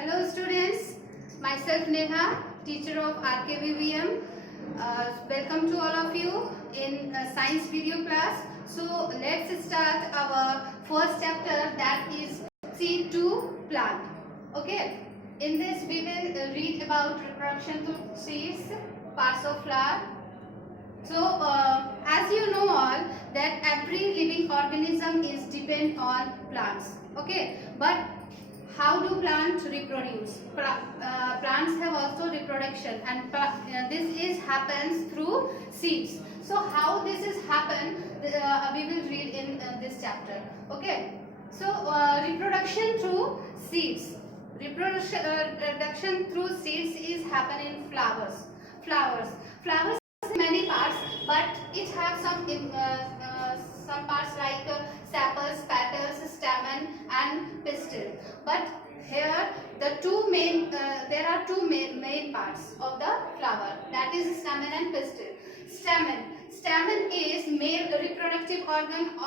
Hello students, myself Neha, teacher of RKVVM. Welcome to all of you in science video class. So let's start our first chapter, that is seed to plant. Okay, in this we will read about reproduction through seeds, parts of flower. So as you know all that every living organism is depend on plants. Okay, but how do plants reproduce? Plants have also reproduction, and this is happens through seeds. So how this is happen, we will read in this chapter. Okay, so reproduction through seeds. Reproduction through seeds is happen in flowers. Flowers have many parts, but it have some parts like sepals, petals, stamen, and pistil. But here there are two main parts of the flower, that is stamen and pistil. Stamen is male reproductive organ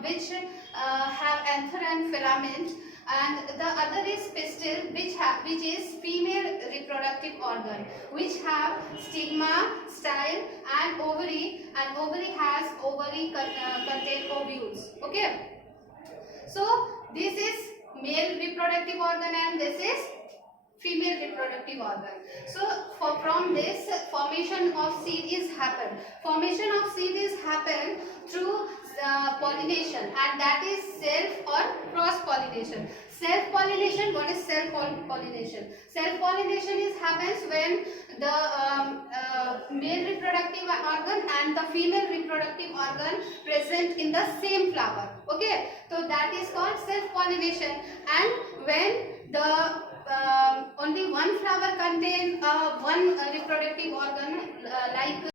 which have anther and filament, and the other is pistil which is female reproductive organ which have stigma, style, and ovary has contain ovules. Okay, so this is male reproductive organ and this is female reproductive organ. So from this formation of seed is happen. Formation of seed is happen through pollination, and that is self or cross pollination. Self pollination. What is self pollination? Self pollination is happens when the male reproductive organ and the female reproductive organ present in the same flower. Okay, so that is called self pollination. And when the only one flower contain one reproductive organ like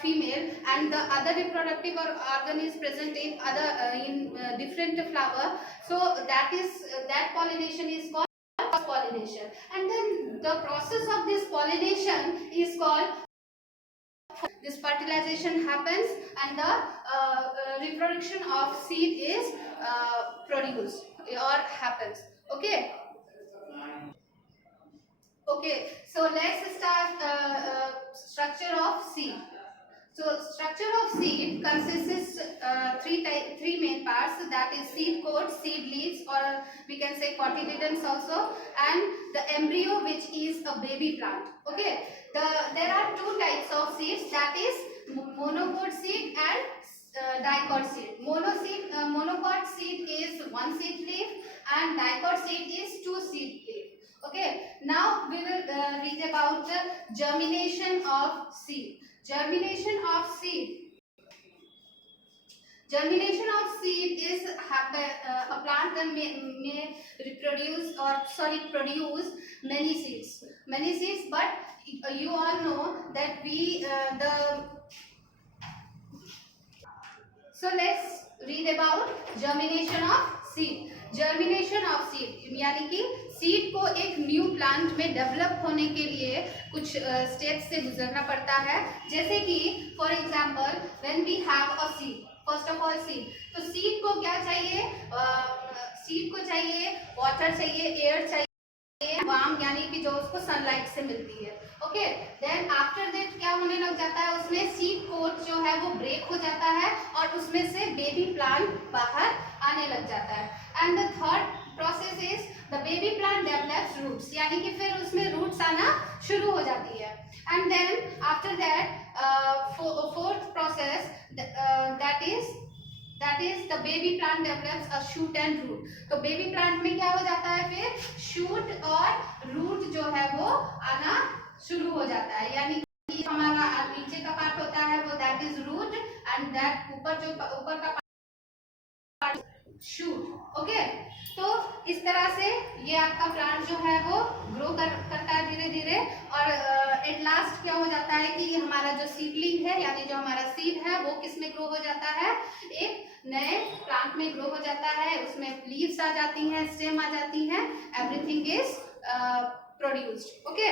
female, and the other reproductive organ is present in different flower, so that pollination is called cross pollination. And then the process of this pollination is called, this fertilization happens and the reproduction of seed is produced or happens. Okay, so let's start structure of seed. So structure of seed consists three main parts, that is seed coat, seed leaves, or we can say cotyledons also, and the embryo which is a baby plant. Okay, there are two types of seeds, that is monocot seed and dicot seed. Monocot seed is one seed leaf and dicot seed is two seed leaf. Okay, now we will read about germination of seed. Germination of seed is a plant that may reproduce or produce many seeds. But you all know that so let's read about germination of seed. Germination of seed यानी कि seed को एक new plant में develop होने के लिए कुछ steps से गुजरना पड़ता है, जैसे कि for example when we have a seed, first of all seed, तो सीड को क्या चाहिए, सीड को चाहिए वाटर, चाहिए एयर, चाहिए वार्म यानी कि जो उसको सनलाइट से मिलती है. ओके, देन आफ्टर दैट क्या होने लग जाता है, उसमें सीड कोट जो है वो ब्रेक हो जाता है और उसमें से बेबी प्लांट बाहर आने लग जाता है. And the third process is the baby plant develops roots, यानी कि फिर उसमें रूट्स आना शुरू हो जाती है. And then after that fourth process that is the baby plant develops a shoot and root. तो बेबी प्लांट में क्या हो जाता है, फिर शूट और रूट जो है वो आना शुरू हो जाता है, यानी कि हमारा नीचे का पार्ट होता है वो that is root and that ऊपर का शूट. ओके, तो इस तरह से ये आपका प्लांट जो है वो ग्रो करता है धीरे धीरे, और एट लास्ट क्या हो जाता है कि हमारा जो सीडलिंग है यानी जो हमारा सीड है वो किस में ग्रो हो जाता है, एक नए प्लांट में ग्रो हो जाता है, उसमें लीव्स आ जाती हैं, स्टेम आ जाती हैं, everything is produced. Okay,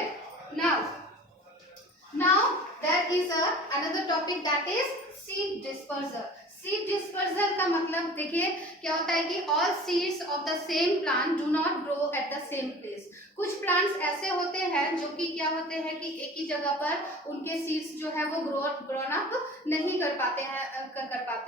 now there is another topic, that is seed disperser. Seed dispersal का मतलब देखिए क्या होता है कि all seeds of the same plant do not grow at the same place. कुछ प्लांट्स ऐसे होते हैं जो कि क्या होते हैं कि एक ही जगह पर उनके सीड्स जो है वो ग्रोन अप नहीं कर पाते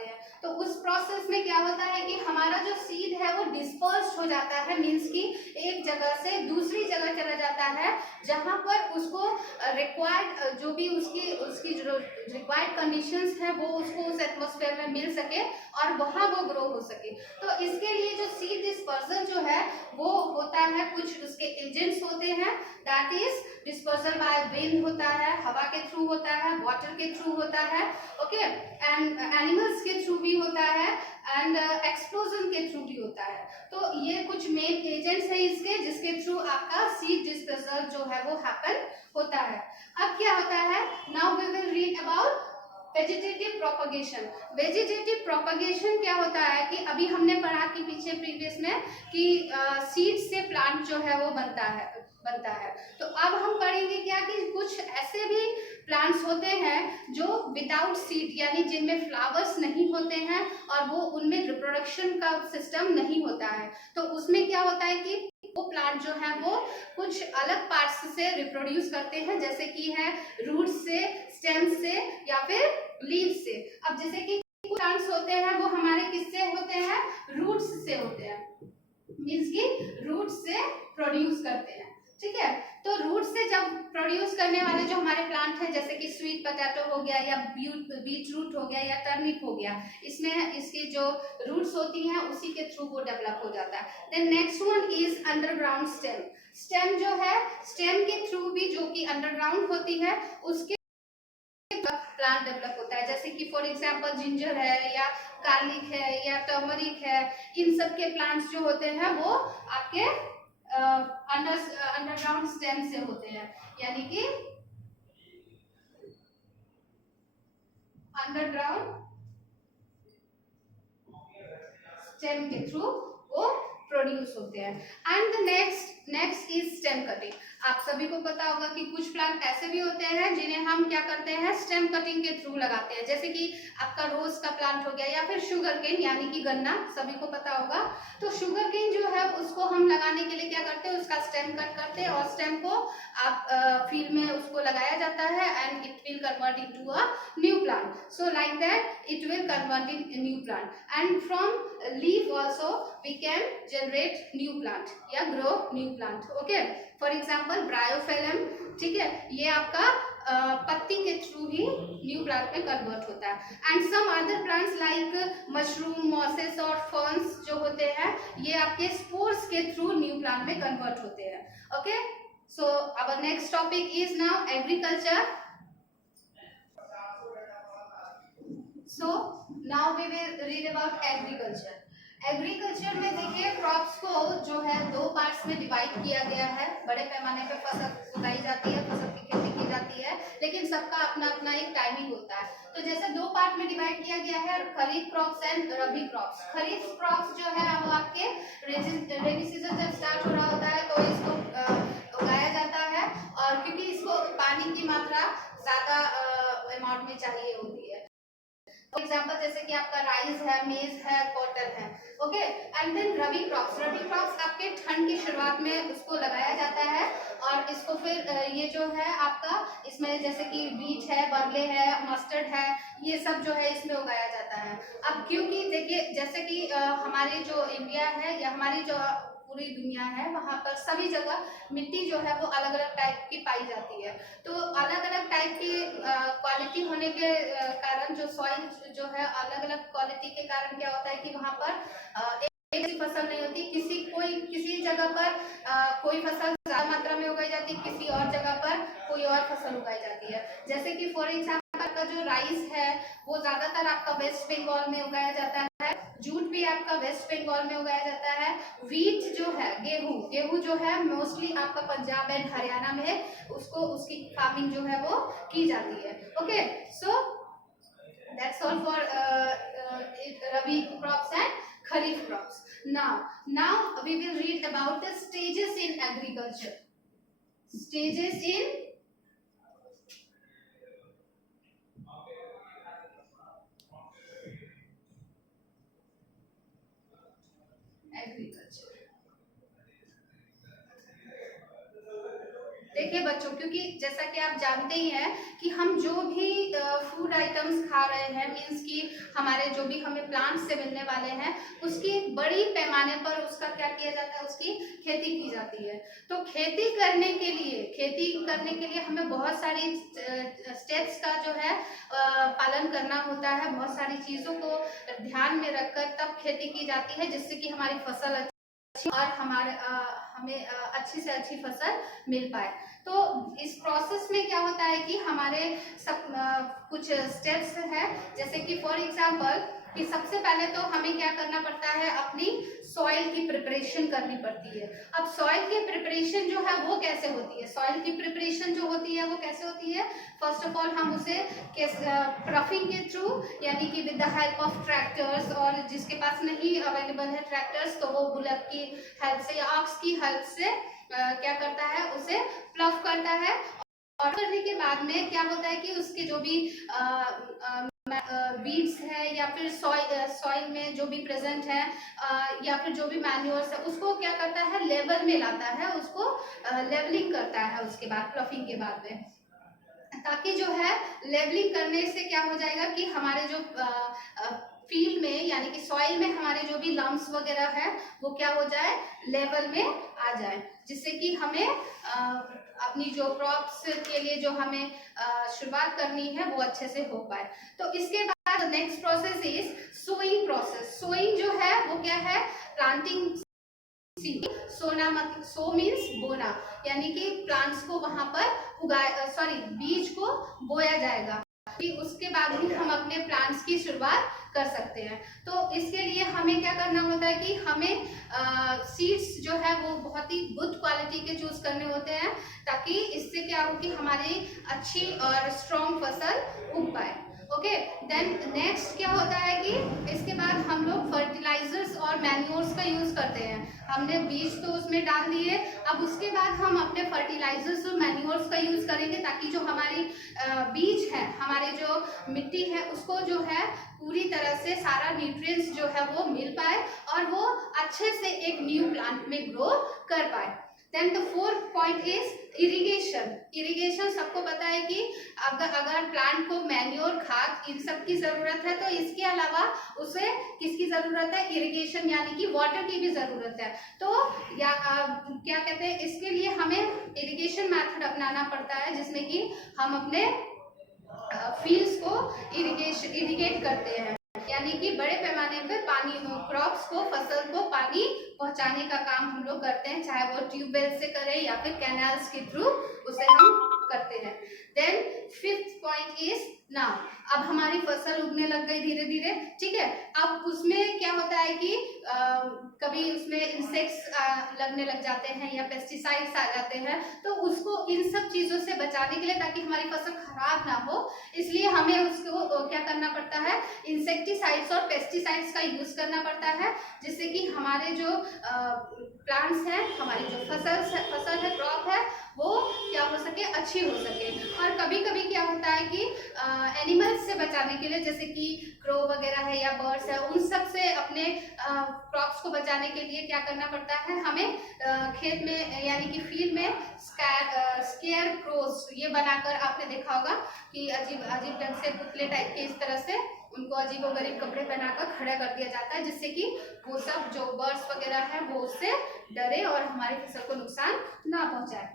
हैं। तो उस प्रोसेस में क्या होता है कि हमारा जो सीड है वो डिस्पर्स हो जाता है, मीन्स कि एक जगह से दूसरी जगह चला जाता है जहां पर उसको रिक्वायर्ड जो भी उसकी जो रिक्वायर्ड कंडीशंस है वो उसको उस एटमॉस्फेयर में मिल सके और वहां वो ग्रो हो सके। तो इसके लिए जो सीड डिस्पर्सल जो है वो होता है, कुछ उसके एजेंट्स होते हैं, that is dispersal by wind होता है, हवा के थ्रू होता है, वाटर के थ्रू होता है, ओके, एंड एनिमल्स के थ्रू भी होता है, एंड एक्सप्लोजन के थ्रू भी होता है। तो ये कुछ मेन एजेंट्स है इसके जिसके थ्रू आपका सीड डिस्पर्सल जो है वो हैपन होता है। अब क्या होता है, now we will read about vegetative propagation. Vegetative propagation क्या होता है कि अभी हमने पढ़ा कि पीछे प्रीवियस में कि सीड से प्लांट जो है वो बनता है। तो अब हम पढ़ेंगे क्या कि कुछ ऐसे भी प्लांट्स होते हैं जो विदाउट सीड यानी जिनमें फ्लावर्स नहीं होते हैं और वो उनमें रिप्रोडक्शन का सिस्टम नहीं होता है। तो उसमें क्या होता है कि वो प्लांट जो है वो कुछ अलग पार्ट्स से रिप्रोड्यूस करते हैं, जैसे कि है रूट से, स्टेम से या फिर लीव से। अब जैसे कि कुछ प्लांट्स होते हैं वो हमारे किससे होते हैं, रूट्स से होते हैं, मींस कि रूट से प्रोड्यूस करते हैं, ठीक है। तो रूट से जब प्रोड्यूस करने वाले जो हमारे प्लांट हैं जैसे कि स्वीट पोटैटो हो गया या बीट रूट हो गया या टर्निप हो गया, इसमें इसकी जो रूट्स होती हैं उसी के थ्रू वो डेवलप हो जाता है। Then next one is underground stem. Stem जो है, स्टेम के थ्रू भी जो कि अंडरग्राउंड होती है उसके प्लांट डेवलप होता है, जैसे कि फॉर एग्जांपल जिंजर है या गार्लिक है या टर्मरिक है, इन सब के प्लांट्स जो होते हैं वो आपके अंडरग्राउंड स्टेम से होते हैं, यानी कि अंडरग्राउंड स्टेम के थ्रू वो प्रोड्यूस होते हैं। And the next is stem cutting. आप सभी को पता होगा कि कुछ प्लांट ऐसे भी होते हैं जिन्हें हम क्या करते हैं, स्टेम कटिंग के थ्रू लगाते हैं, जैसे कि आपका रोज का प्लांट हो गया या फिर शुगर केन यानी कि गन्ना, सभी को पता होगा। तो शुगर केन जो है उसको हम लगाने के लिए क्या करते हैं, उसका स्टेम कट करते हैं और स्टेम को आप फील्ड में उसको लगाया जाता है and it will convert into a new plant. So like that it will convert in new plant and from leaf also we can generate new plant या grow new plant, okay, for example bryophyllum, ठीक है, ये आपका पत्ती के through ही new plant में convert होता है। And some other plants like mushroom, mosses और फर्न्स जो होते हैं ये आपके स्पोर्स के थ्रू न्यू प्लांट में कन्वर्ट होते हैं, okay. So our next topic is now agriculture. So now we will read about agriculture. Agriculture में देखिए क्रॉप्स को जो है दो पार्ट्स में डिवाइड किया गया है। बड़े पैमाने पे फसल उगाई जाती है, फसल की खेती की जाती है, लेकिन सबका अपना अपना एक टाइमिंग होता है। तो जैसे दो पार्ट में डिवाइड किया गया है, kharif crops and rabi crops. Kharif crops जो है वो आपके रेनी सीजन जब स्टार्ट हो रहा होता है तो इसको उगाया जाता है, और क्योंकि इसको पानी की मात्रा ज्यादा अमाउंट में चाहिए होती है। फॉर एग्जाम्पल जैसे कि आपका राइस है, मेज है, कॉटन है, okay. And then rabi crops आपके ठंड की शुरुआत में उसको लगाया जाता है, और इसको फिर ये जो है आपका इसमें जैसे कि बीट है, बरले है, मस्टर्ड है, ये सब जो है इसमें उगाया जाता है। अब क्योंकि देखिए जैसे कि हमारे जो इंडिया है या हमारी जो पूरी दुनिया है वहाँ पर सभी जगह मिट्टी जो है वो अलग अलग टाइप की पाई जाती है। तो अलग अलग टाइप की क्वालिटी होने के कारण जो सॉइल जो है अलग अलग क्वालिटी के कारण क्या होता है कि वहाँ पर एक ही फसल नहीं होती, किसी जगह पर कोई फसल ज्यादा मात्रा में उगाई जाती है, किसी और जगह पर कोई और फसल उगाई जाती है। जैसे कि फॉर एग्जाम्पल का जो राइस है वो ज्यादातर आपका वेस्ट बंगाल में उगाया जाता है, जूट भी आपका वेस्ट बंगाल में उगाया जाता है, वीट जो है गेहूं जो है मोस्टली आपका पंजाब एंड हरियाणा में उसकी फार्मिंग जो है वो की जाती है, okay. So that's all for rabi crops and kharif crops. Now we will read about the stages in agriculture. Stages in देखिए बच्चों, क्योंकि जैसा कि आप जानते ही हैं कि हम जो भी फूड आइटम्स खा रहे हैं, मीन्स कि हमारे जो भी हमें प्लांट से मिलने वाले हैं, उसकी बड़ी पैमाने पर उसका क्या किया जाता है, उसकी खेती की जाती है। तो खेती करने के लिए हमें बहुत सारी स्टेप्स का जो है पालन करना होता है, बहुत सारी चीजों को ध्यान में रखकर तब खेती की जाती है, जिससे कि हमारी फसल अच्छी और हमें अच्छी से अच्छी फसल मिल पाए। तो इस प्रोसेस में क्या होता है कि हमारे कुछ स्टेप्स हैं, जैसे कि फॉर एग्जांपल कि सबसे पहले तो हमें क्या करना पड़ता है, अपनी सॉइल की प्रिपरेशन करनी पड़ती है। अब सॉइल की प्रिपरेशन जो है वो कैसे होती है, सॉइल की प्रिपरेशन जो होती है वो कैसे होती है, फर्स्ट ऑफ ऑल हम उसे प्रफिंग के थ्रू, यानी कि with the help of tractors, और जिसके पास नहीं अवेलेबल है ट्रैक्टर्स तो वो बुलक की हेल्प से या ऑक्स की हेल्प से क्या करता है, उसे प्लव करता है। और करने के बाद में क्या होता है कि उसके जो भी वीड्स है या फिर सॉइल में जो भी प्रेजेंट है या फिर जो भी मैन्योर्स है, उसको क्या करता है, लेवल में लाता है, उसको लेवलिंग करता है उसके बाद, प्लफिंग के बाद में, ताकि जो है लेवलिंग करने से क्या हो जाएगा कि हमारे जो फील्ड में यानी कि सॉइल में हमारे जो भी लम्स वगैरह है वो क्या हो जाए, लेवल में आ जाए, जिससे कि हमें अपनी जो क्रॉप्स के लिए जो हमें शुरुआत करनी है वो अच्छे से हो पाए। तो इसके बाद next process is sowing process. Sowing जो है वो क्या है, प्लांटिंग सीड। सोना मतलब सो मीन्स बोना, यानी कि प्लांट्स को वहां पर बीज को बोया जाएगा, उसके बाद ही हम अपने प्लांट्स की शुरुआत कर सकते हैं। तो इसके लिए हमें क्या करना होता है कि हमें सीड्स जो है वो बहुत ही गुड क्वालिटी के चूज करने होते हैं, ताकि इससे क्या हो कि हमारी अच्छी और स्ट्रॉन्ग फसल उग पाए। ओके, देन नेक्स्ट क्या होता है कि इसके बाद हम लोग फर्टिलाइजर्स और मैन्योर्स का यूज करते हैं। हमने बीज तो उसमें डाल दिए, अब उसके बाद हम अपने फर्टिलाइजर्स और मैन्योर्स का यूज करेंगे, ताकि जो हमारी बीज है, हमारी जो मिट्टी है, उसको जो है पूरी तरह से सारा न्यूट्रिएंट्स जो है वो मिल पाए और वो अच्छे से एक न्यू प्लांट में ग्रो कर पाए। Then the fourth point is irrigation. Irrigation सबको पता है कि अगर प्लांट को मैन्योर, खाद, इन सब की जरूरत है, तो इसके अलावा उसे किसकी जरूरत है, इरिगेशन यानी कि वाटर की भी जरूरत है। तो क्या कहते हैं, इसके लिए हमें इरिगेशन मेथड अपनाना पड़ता है, जिसमें कि हम अपने फील्ड्स को इरिगेट करते हैं, यानी कि बड़े पैमाने पे पानी, क्रॉप्स को, फसल को पानी पहुंचाने का काम हम लोग करते हैं, चाहे वो ट्यूबवेल से करें या फिर कैनाल्स के थ्रू उसे हम करते हैं। Then fifth point is now, अब हमारी फसल उगने लग गई धीरे धीरे, ठीक है। अब उसमें क्या होता है कि कभी उसमें इंसेक्ट्स लगने लग जाते हैं या पेस्टिसाइड्स आ जाते हैं, तो उसको इन सब चीजों से बचाने के लिए, ताकि हमारी फसल खराब ना हो, इसलिए हमें उसको क्या करना पड़ता है, इंसेक्टिसाइड्स और पेस्टिसाइड्स का यूज करना पड़ता है, जिससे कि हमारे जो प्लांट्स हैं, हमारी जो फसल है, क्रॉप है, वो क्या हो सके, अच्छी हो सके। और कभी कभी क्या होता है कि एनिमल्स से बचाने के लिए, जैसे कि क्रो वगैरह है या बर्ड्स है, उन सब से अपने क्रॉप्स को बचाने के लिए क्या करना पड़ता है, हमें खेत में यानी कि फील्ड में स्केयर क्रोज ये बनाकर, आपने देखा होगा कि अजीब अजीब ढंग से पुतले टाइप के, इस तरह से उनको अजीबोगरीब कपड़े पहनाकर खड़ा कर दिया जाता है, जिससे कि वो सब जो बर्ड्स वगैरह है वो उससे डरे और हमारी फसल को नुकसान ना पहुंचाए।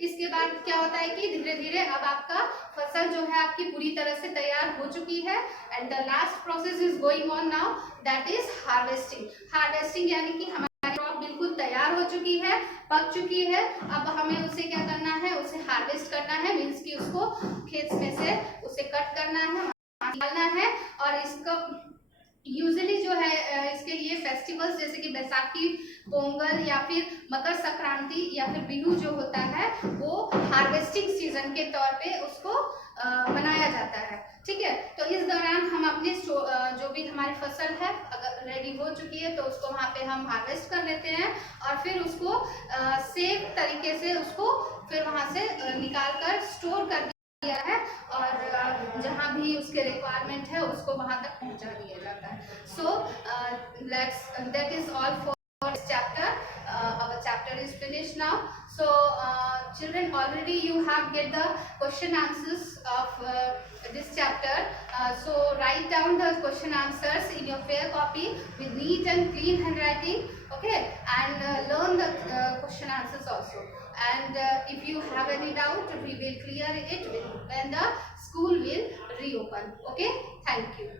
इसके बाद क्या होता है कि धीरे धीरे अब आपका फसल जो है आपकी पूरी तरह से तैयार हो चुकी है, and the last process is going on now, that is harvesting. Harvesting यानी कि हमारी क्रॉप बिल्कुल तैयार हो चुकी है, पक चुकी है, अब हमें उसे क्या करना है, उसे हार्वेस्ट करना है, मीन्स कि उसको खेत में से उसे कट करना है, निकालना है। और इसको यूजुअली जो है इसके लिए फेस्टिवल्स जैसे कि बैसाखी, पोंगल या फिर मकर संक्रांति या फिर बिहू जो होता है, वो हार्वेस्टिंग सीजन के तौर पे उसको मनाया जाता है, ठीक है। तो इस दौरान हम अपने जो भी हमारी फसल है अगर रेडी हो चुकी है, तो उसको वहाँ पे हम हार्वेस्ट कर लेते हैं और फिर उसको सेफ तरीके से उसको फिर वहाँ से निकाल कर स्टोर कर दिया है, और जहाँ भी उसके रिक्वायरमेंट है उसको वहाँ तक पहुँचा दिया जाता है। So that is all for this chapter. Our chapter is finished now. So children, already you have get the question answers of this chapter. So write down the question answers in your fair copy with neat and clean handwriting, okay, and learn the question answers also. And if you have any doubt, we will clear it when the school will reopen. Okay, thank you.